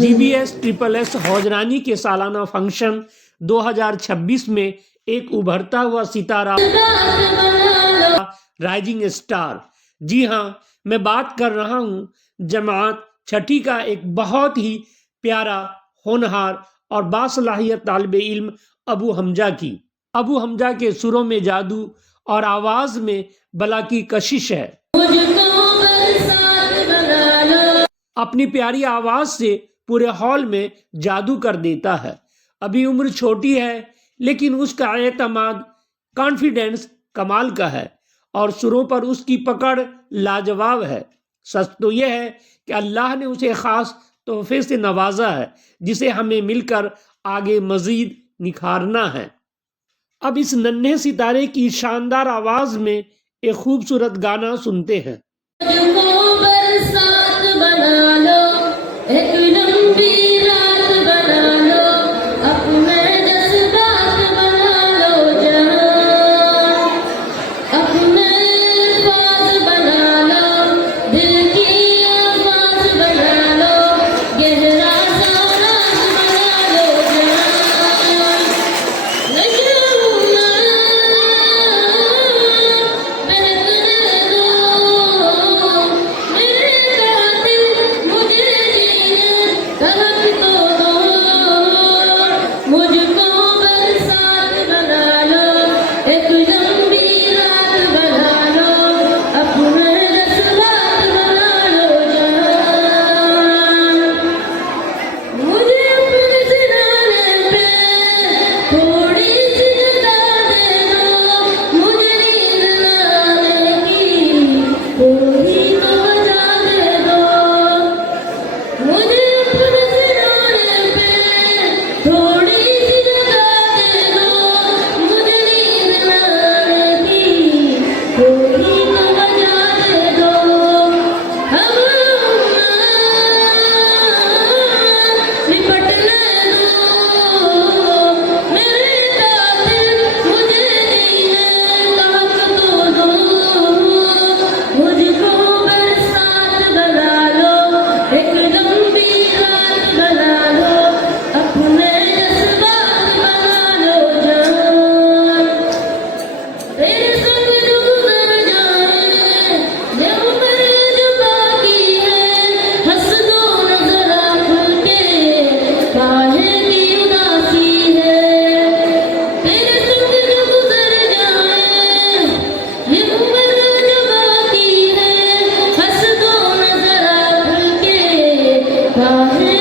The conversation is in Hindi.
जीबीएस ट्रिपल एस हौजरानी के सालाना फंक्शन 2026 में एक उभरता हुआ सितारा राइजिंग स्टार। जी हाँ, मैं बात कर रहा हूँ जमात छठी का एक बहुत ही प्यारा, होनहार और बासलाहियत तालिबे इल्म अबू हमजा की। अबू हमजा के सुरों में जादू और आवाज में बला की कशिश है। अपनी प्यारी आवाज से पूरे हॉल में जादू कर देता है। अभी उम्र छोटी है, लेकिन उसका एतमाद, कॉन्फिडेंस कमाल का है और सुरों पर उसकी पकड़ लाजवाब है। सच तो यह है कि अल्लाह ने उसे खास तोहफे से नवाजा है, जिसे हमें मिलकर आगे मजीद निखारना है। अब इस नन्हे सितारे की शानदार आवाज में एक खूबसूरत गाना सुनते हैं। Bye.